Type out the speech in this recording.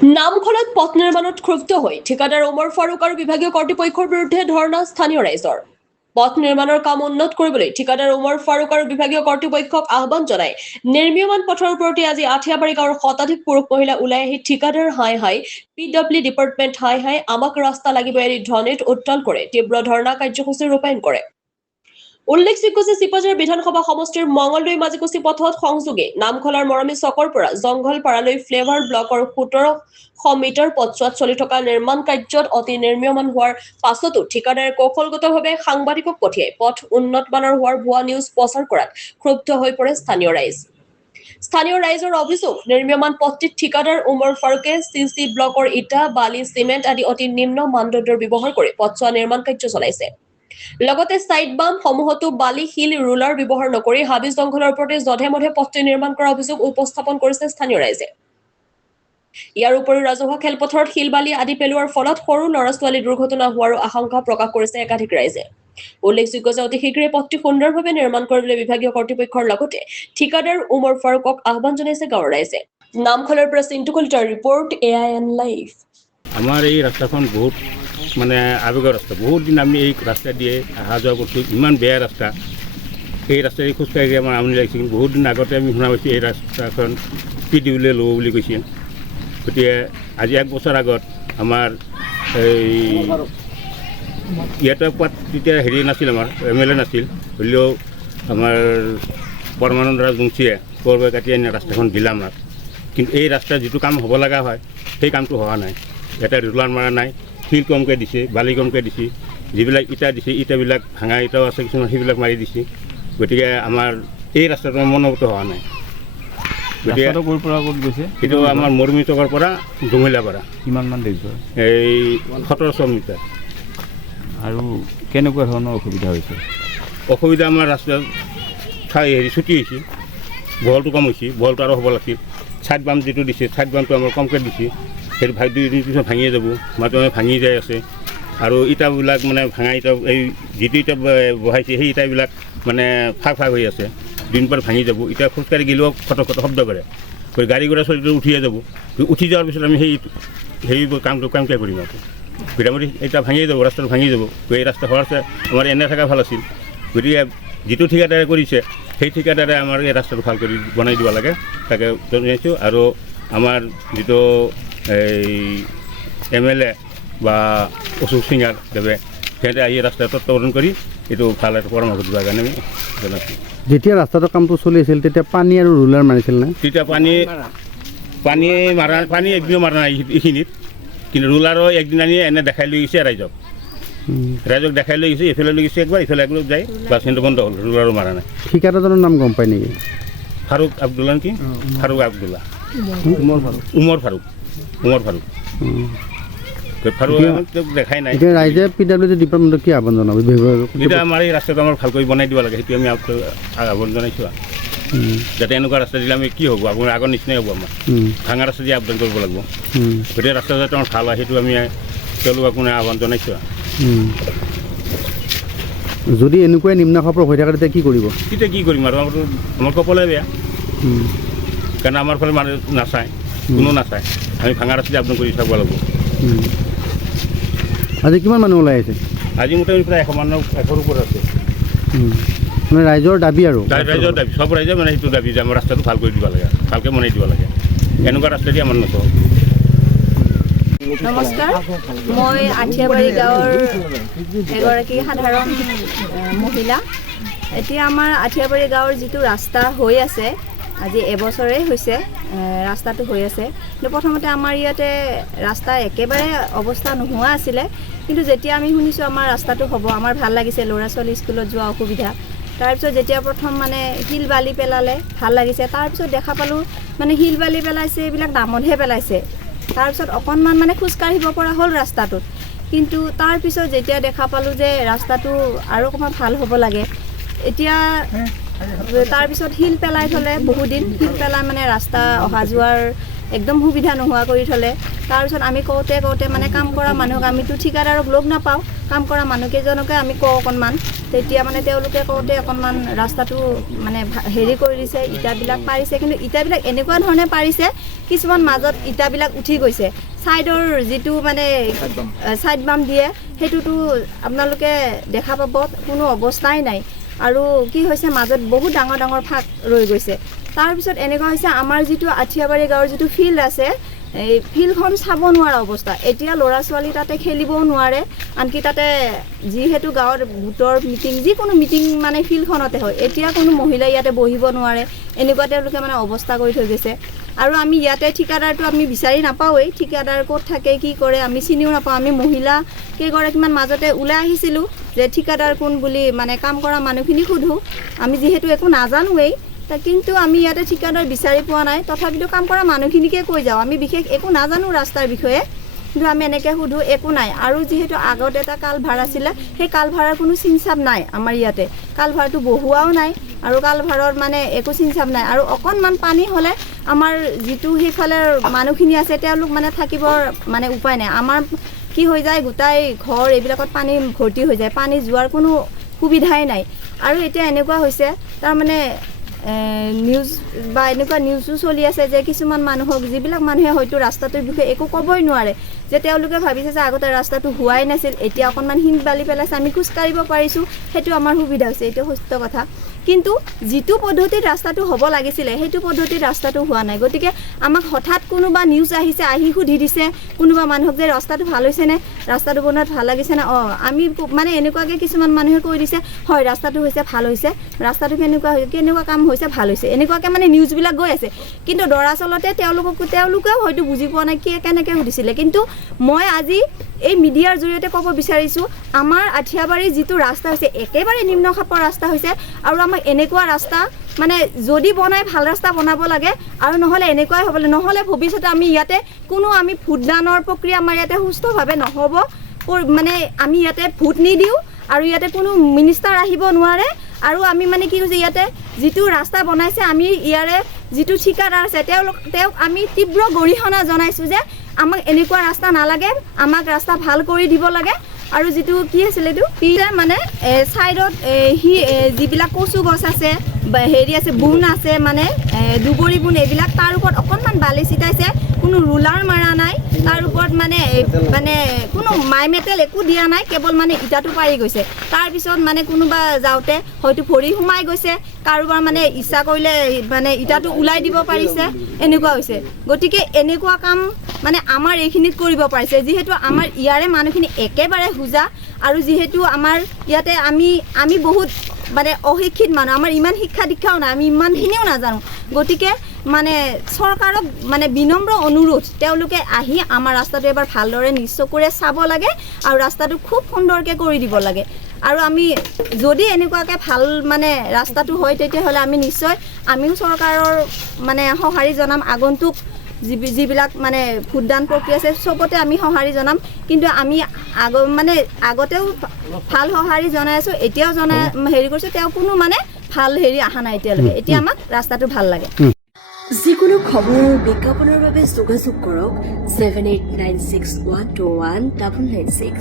নামখলত পথ নিৰ্মাণত ক্ষুব্ধ হৈ ঠিকাদাৰ ওমৰ ফাৰুক আৰু বিভাগীয় কৰ্তৃপক্ষৰ বিৰুদ্ধে ধৰ্ণা স্থানীয় ৰাইজৰ। পথ নিৰ্মাণৰ কাম উন্নত কৰিবলৈ ঠিকাদাৰ ওমৰ ফাৰুক আৰু বিভাগীয় কৰ্তৃপক্ষক আহ্বান জনাই নিৰ্মীয়মান পথৰ ওপৰতে আজি আঠিয়াবাৰী গাঁৱৰ শতাধিক পুৰুষ মহিলা ওলাই আহি ঠিকাদাৰ হাই হাই PW ডিপাৰ্টমেণ্ট হাই হাই আমাক ৰাস্তা লাগিব এৰি ধ্বনিত উত্তাল কৰে তীব্ৰ ধৰ্ণা কাৰ্যসূচী ৰূপায়ণ কৰে। উল্লেখযোগ্য যে চিপাঝাৰ বিধানসভা সমষ্টিৰ মঙলদৈ মাজিকুছি পথত সংযোগে নামখলাৰ মৰমী চকৰ পৰা জংঘলপাৰালৈ ফ্লেভাৰ ব্লকৰ 1700 মিটাৰ পথছোৱাত চলি থকা নিৰ্মাণ কাৰ্যত অতি নিৰ্মীয়মান হোৱাৰ পাছতো ঠিকাদাৰে কৌশলগতভাৱে সাংবাদিকক পঠিয়াই পথ উন্নতমানৰ হোৱাৰ ভুৱা নিউজ প্ৰচাৰ কৰাত ক্ষুব্ধ হৈ পৰে স্থানীয় ৰাইজ। স্থানীয় ৰাইজৰ অভিযোগ নিৰ্মীয়মান পথটিত ঠিকাদাৰ ওমৰ ফাৰুকে CC ব্লকৰ ইটা বালি চিমেণ্ট আদি অতি নিম্ন মানদণ্ডৰ ব্যৱহাৰ কৰি পথছোৱা নিৰ্মাণ কাৰ্য চলাইছে। লগতে সাইড বাম সমূহতো বালি শিল ৰুলাৰ ব্যৱহাৰ নকৰি হাবি জংঘলৰ ওপৰতে জধে মধে পথটি নিৰ্মাণ কৰাৰ অভিযোগ উপস্থাপন কৰিছে স্থানীয় ৰাইজে। ইয়াৰ উপৰিও ৰাজহুৱা খেলপথাৰত শিল বালি আদি পেলোৱাৰ ফলত সৰু ল'ৰা ছোৱালী দুৰ্ঘটনা হোৱাৰো আশংকা প্ৰকাশ কৰিছে একাধিক ৰাইজে। উল্লেখযোগ্য যে অতি শীঘ্ৰে পথটি সুন্দৰভাৱে নিৰ্মাণ কৰিবলৈ বিভাগীয় কৰ্তৃপক্ষৰ লগতে ঠিকাদাৰ ওমৰ ফাৰুকক আহ্বান জনাইছে গাঁৱৰ ৰাইজে। নামখলৰ পৰা চিন্তু কলিতাৰ ৰিপৰ্ট AIN লাইভ। আমাৰ এই ৰাস্তাখন বহুত মানে আবেগৰ ৰাস্তা, বহুত দিন আমি এই ৰাস্তা দিয়ে অহা যোৱা কৰিছোঁ। ইমান বেয়া ৰাস্তা, এই ৰাস্তাৰে খোজকাঢ়ি আমাৰ আমনি লাগিছে। কিন্তু বহুত দিন আগতে আমি শুনা পাইছোঁ এই ৰাস্তাখন PW ল'ব বুলি কৈছে। গতিকে আজি 1 বছৰ আগত আমাৰ এই ইয়াতে পোৱাত তেতিয়া হেৰি নাছিল, আমাৰ MLA নাছিল, হ'লেও আমাৰ পৰমানন্দ ৰাজবংশীয়ে কৰবাই কাটি আনি ৰাস্তাখন দিলে আমাক। কিন্তু এই ৰাস্তাৰ যিটো কাম হ'ব লগা হয় সেই কামটো হোৱা নাই। এটা ৰুলাৰ মাৰা নাই, শিল কমকৈ দিছে, বালি কমকৈ দিছে, যিবিলাক ইটা দিছে ইটাবিলাক ভাঙা ইটাও আছে কিছুমান, সেইবিলাক মাৰি দিছে। গতিকে আমাৰ এই ৰাস্তাটো মনোভূত হোৱা নাই। গতিকে ক'ৰ পৰা ক'ত গৈছে? এইটো আমাৰ মৰমী চকৰ পৰা জমিলাপাৰা, কিমানমান দেখিব? এই 1700 মিটাৰ। আৰু কেনেকুৱা ধৰণৰ অসুবিধা হৈছে? অসুবিধা আমাৰ ৰাস্তাত ছুটি হৈছে, বহলটো কম হৈছে, বহলটো আৰু হ'ব লাগিছিল। ছাইড বাম যিটো দিছে, ছাইড বামটো আমাৰ কমকৈ দিছে, সেইটো দুদিন পিছত ভাঙিয়ে যাব, মাজে মাজে ভাঙি যাই আছে। আৰু ইটাবিলাক মানে ভাঙা ইটা, এই যিটো ইটা বহাইছে সেই ইটাবিলাক মানে ফাক হৈ আছে, দিনপাৰ ভাঙি যাব। এতিয়া খোজকাঢ়ি গ'লেও খটক শব্দ কৰে, গাড়ী ঘোঁৰা চলিটো উঠিয়ে যাব। উঠি যোৱাৰ পিছত আমি সেই কামটো কেনেকৈ কৰিম? আকৌ ভিটামটি এতিয়া ভাঙিয়ে যাব, ৰাস্তাটো ভাঙি যাব। এই ৰাস্তা হোৱাছে আমাৰ এনে থকা ভাল আছিল। গতিকে যিটো ঠিকাদাৰে কৰিছে সেই ঠিকাদাৰে আমাৰ এই ৰাস্তাটো ভাল কৰি বনাই দিব লাগে, তাকে জনাইছোঁ। আৰু আমাৰ যিটো এই MLA বা অশোক সিঙাৰ দেৱে সিহঁতে আহি ৰাস্তা তত্বাৱধান কৰি এইটো ভাল এটা পৰামৰ্শ দিবৰ কাৰণে আমি জনাইছোঁ। যেতিয়া ৰাস্তাটোৰ কামটো চলি আছিল তেতিয়া পানী আৰু ৰুলাৰ মাৰিছিল নে? তেতিয়া পানী একদিনো মাৰা নাই এইখিনিত, কিন্তু ৰুলাৰো একদিন আনি এনে দেখাই লৈ গৈছে ৰাইজক দেখাই লৈ গৈছে। এইফালে লৈ গৈছে একবাৰ, ইফালে একবাৰ যায়, বাছ কিন্তু বন্ধ হ'ল, ৰুলাৰো মাৰা নাই। ঠিকাদাৰজনৰ নাম গম পায় নেকি? ফাৰুক আব্দুল্লা নেকি? ফাৰুক আব্দুল্লা, উমৰ ফাৰুক। দেখাই নাই। এতিয়া ৰাইজে PW ডিপাৰ্টমেণ্টক কি আহ্বান জনাব? এতিয়া আমাৰ এই ৰাস্তাটো আমাৰ ভালকৈ বনাই দিব লাগে, সেইটো আমি আহ্বান জনাইছোঁ। যাতে এনেকুৱা ৰাস্তা দিলে আমি কি হ'ব, আপোনাৰ আগৰ নিচিনাই হ'ব। আমাৰ ভাঙা ৰাস্তা দিয়ে আহ্বান কৰিব লাগিব। গতিকে ৰাস্তা যাতে আমাৰ ভাল হয় সেইটো আমি তেওঁলোকক আপোনাৰ আহ্বান জনাইছোঁ। যদি এনেকুৱাই নিম্নাখাপৰ হৈ থাকে তেতিয়া কি কৰিব? তেতিয়া কি কৰিম আৰু আমাৰ কপালে বেয়া, কাৰণ আমাৰ ফালে মানুহ নাচায়, কোনো নাচায়। আমি ভাঙা ৰাস্তা আহ্বান কৰি চাব লাগিব। আজি কিমান মানুহ ওলাই আহিছে? আজি মোটামুটি প্ৰায় 100 মানুহ, 100ৰ ওপৰত আছে। মানে ৰাইজৰ দাবী আৰু ৰাইজৰ দাবী, চব ৰাইজে মানে সেইটো দাবী যে আমাৰ ৰাস্তাটো ভাল কৰি দিব লাগে, ভালকৈ বনাই দিব লাগে। এনেকুৱা ৰাস্তা দি আমাৰ নচল। নমস্কাৰ, মই আঠিয়াবাৰী গাঁৱৰ এগৰাকী সাধাৰণ মহিলা। এতিয়া আমাৰ আঠিয়াবাৰী গাঁৱৰ যিটো ৰাস্তা হৈ আছে, আজি এবছৰেই হৈছে ৰাস্তাটো হৈ আছে। কিন্তু প্ৰথমতে আমাৰ ইয়াতে ৰাস্তা একেবাৰে অৱস্থা নোহোৱা আছিলে, কিন্তু যেতিয়া আমি শুনিছোঁ আমাৰ ৰাস্তাটো হ'ব, আমাৰ ভাল লাগিছে। ল'ৰা ছোৱালী স্কুলত যোৱা অসুবিধা। তাৰপিছত যেতিয়া প্ৰথম মানে শিল বালি পেলালে ভাল লাগিছে। তাৰপিছত দেখা পালোঁ মানে শিল বালি পেলাইছে, এইবিলাক দামতহে পেলাইছে। তাৰপিছত অকণমান মানে খোজকাঢ়িব পৰা হ'ল ৰাস্তাটোত। কিন্তু তাৰপিছত যেতিয়া দেখা পালোঁ যে ৰাস্তাটো আৰু অকণমান ভাল হ'ব লাগে, এতিয়া তাৰপিছত শিল পেলাই থ'লে, বহুদিন শিল পেলাই মানে ৰাস্তা অহা যোৱাৰ একদম সুবিধা নোহোৱা কৰি থ'লে। তাৰপিছত আমি কওঁতে মানে কাম কৰা মানুহক আমিতো ঠিকাদাৰক লগ নাপাওঁ, কাম কৰা মানুহকেইজনকে আমি কওঁ অকণমান, তেতিয়া মানে তেওঁলোকে কওঁতে অকণমান ৰাস্তাটো মানে হেৰি কৰি দিছে, ইটাবিলাক পাৰিছে, কিন্তু ইটাবিলাক এনেকুৱা ধৰণে পাৰিছে কিছুমান মাজত ইটাবিলাক উঠি গৈছে। ছাইডৰ যিটো মানে ছাইড বাম দিয়ে সেইটোতো আপোনালোকে দেখা পাব কোনো অৱস্থাই নাই, আৰু কি হৈছে মাজত বহুত ডাঙৰ ডাঙৰ ফাঁক ৰৈ গৈছে। তাৰপিছত এনেকুৱা হৈছে আমাৰ যিটো আঠিয়াবাৰী গাঁৱৰ যিটো ফিল্ড আছে, এই ফিল্ডখন চাব নোৱাৰা অৱস্থা। এতিয়া ল'ৰা ছোৱালী তাতে খেলিবও নোৱাৰে, আনকি তাতে যিহেতু গাঁৱৰ গোটৰ মিটিং, যিকোনো মিটিং মানে ফিল্ডখনতে হয়, এতিয়া কোনো মহিলা ইয়াতে বহিব নোৱাৰে, এনেকুৱা তেওঁলোকে মানে অৱস্থা কৰি থৈ গৈছে। আৰু আমি ইয়াতে ঠিকাদাৰটো আমি বিচাৰি নাপাওঁৱেই, ঠিকাদাৰ ক'ত থাকে কি কৰে আমি চিনিও নাপাওঁ। আমি মহিলা কেইগৰাকীমান মাজতে ওলাই আহিছিলোঁ যে ঠিকাদাৰ কোন বুলি মানে কাম কৰা মানুহখিনি সোধোঁ, আমি যিহেতু একো নাজানোৱেই, কিন্তু আমি ইয়াতে ঠিকাদাৰ বিচাৰি পোৱা নাই। তথাপিতো কাম কৰা মানুহখিনিকে কৈ যাওঁ, আমি বিশেষ একো নাজানো ৰাস্তাৰ বিষয়ে, কিন্তু আমি এনেকৈ সোধোঁ, একো নাই। আৰু যিহেতু আগত এটা কালভাৰ আছিলে, সেই কালভাৰৰ কোনো চিনচাপ নাই আমাৰ ইয়াতে, কালভাৰটো বহুৱাও নাই, আৰু কালভাৰৰ মানে একো চিনচাপ নাই। আৰু অকণমান পানী হ'লে আমাৰ যিটো সেইফালে মানুহখিনি আছে তেওঁলোক মানে থাকিবৰ মানে উপায় নাই। আমাৰ কি হৈ যায়, গোটাই ঘৰ এইবিলাকত পানী ভৰ্তি হৈ যায়, পানী যোৱাৰ কোনো সুবিধাই নাই। আৰু এতিয়া এনেকুৱা হৈছে তাৰমানে নিউজ বা এনেকুৱা নিউজো চলি আছে যে কিছুমান মানুহক, যিবিলাক মানুহে হয়তো ৰাস্তাটোৰ বিষয়ে একো ক'বই নোৱাৰে, যে তেওঁলোকে ভাবিছে যে আগতে ৰাস্তাটো হোৱাই নাছিল, এতিয়া অকণমান শিল বালি পেলাইছে, আমি খোজকাঢ়িব পাৰিছোঁ, সেইটো আমাৰ সুবিধা হৈছে, এইটো সত্য কথা। কিন্তু যিটো পদ্ধতিত ৰাস্তাটো হ'ব লাগিছিলে সেইটো পদ্ধতিত ৰাস্তাটো হোৱা নাই। গতিকে আমাক হঠাৎ কোনোবা নিউজ আহিছে, আহি সুধি দিছে কোনোবা মানুহক যে ৰাস্তাটো ভাল হৈছেনে, ৰাস্তাটো বনোৱাত ভাল লাগিছেনে। আমি মানে এনেকুৱাকৈ কিছুমান মানুহে কৈ দিছে, হয় ৰাস্তাটো হৈছে, ভাল হৈছে, ৰাস্তাটো কেনেকুৱা কাম হৈছে, ভাল হৈছে, এনেকুৱাকৈ মানে নিউজবিলাক গৈ আছে। কিন্তু দৰাচলতে তেওঁলোকেও হয়তো বুজি পোৱা নাই কেনেকৈ সুধিছিলে। কিন্তু মই আজি এই মিডিয়াৰ জৰিয়তে ক'ব বিচাৰিছোঁ, আমাৰ আঠিয়াবাৰীৰ যিটো ৰাস্তা হৈছে একেবাৰে নিম্ন খাপৰ ৰাস্তা হৈছে, আৰু আমাক এনেকুৱা ৰাস্তা মানে যদি বনাই ভাল ৰাস্তা বনাব লাগে, আৰু নহ'লে এনেকুৱাই হ'ব, নহ'লে ভৱিষ্যতে আমি ইয়াতে কোনো আমি ভোটদানৰ প্ৰক্ৰিয়া আমাৰ ইয়াতে সুস্থভাৱে নহ'ব, মানে আমি ইয়াতে ভোট নিদিওঁ, আৰু ইয়াতে কোনো মিনিষ্টাৰ আহিব নোৱাৰে। আৰু আমি মানে কি হৈছে, ইয়াতে যিটো ৰাস্তা বনাইছে আমি ইয়াৰে যিটো ঠিকাদাৰ আছে তেওঁক আমি তীব্ৰ গৰিহণা জনাইছোঁ যে আমাক এনেকুৱা ৰাস্তা নালাগে, আমাক ৰাস্তা ভাল কৰি দিব লাগে। আৰু যিটো কি আছিলে এইটো মানে ছাইডত যিবিলাক কচু গছ আছে বা হেৰি আছে, বুন আছে, মানে দুবৰি বুন, এইবিলাক তাৰ ওপৰত অকণমান বালি ছিটাইছে, কোনো ৰুলাৰ মাৰা নাই, তাৰ ওপৰত মানে কোনো মাই মেটেল একো দিয়া নাই, কেৱল মানে ইটাটো পাৰি গৈছে। তাৰপিছত মানে কোনোবা যাওঁতে হয়তো ভৰি সোমাই গৈছে, কাৰোবাৰ মানে ইচ্ছা কৰিলে মানে ইটাটো ওলাই দিব পাৰিছে, এনেকুৱা হৈছে। গতিকে এনেকুৱা কাম মানে আমাৰ এইখিনিত কৰিব পাৰিছে, যিহেতু আমাৰ ইয়াৰে মানুহখিনি একেবাৰে হোজা, আৰু যিহেতু আমাৰ ইয়াতে আমি বহুত মানে অশিক্ষিত মানুহ, আমাৰ ইমান শিক্ষা দীক্ষাও নাই, আমি ইমানখিনিও নাজানো। গতিকে মানে চৰকাৰক মানে বিনম্ৰ অনুৰোধ, তেওঁলোকে আহি আমাৰ ৰাস্তাটো এবাৰ ভালদৰে নিজ চকুৰে চাব লাগে, আৰু ৰাস্তাটো খুব সুন্দৰকৈ কৰি দিব লাগে। আৰু আমি যদি এনেকুৱাকৈ ভাল মানে ৰাস্তাটো হয়, তেতিয়াহ'লে আমি নিশ্চয় আমিও চৰকাৰৰ মানে সঁহাৰি জনাম। আগন্তুক যিবিলাক মানে ভোটদান প্ৰক্ৰিয়া আছে চবতে আমি সঁহাৰি জনাম, কিন্তু আমি আগতেও ভাল সঁহাৰি জনাই আছোঁ, এতিয়াও হেৰি কৰিছোঁ, তেওঁ কোনো মানে ভাল হেৰি অহা নাই এতিয়ালৈকে। এতিয়া আমাক ৰাস্তাটো ভাল লাগে। যিকোনো খবৰ বিজ্ঞাপনৰ বাবে যোগাযোগ কৰক 7896121996।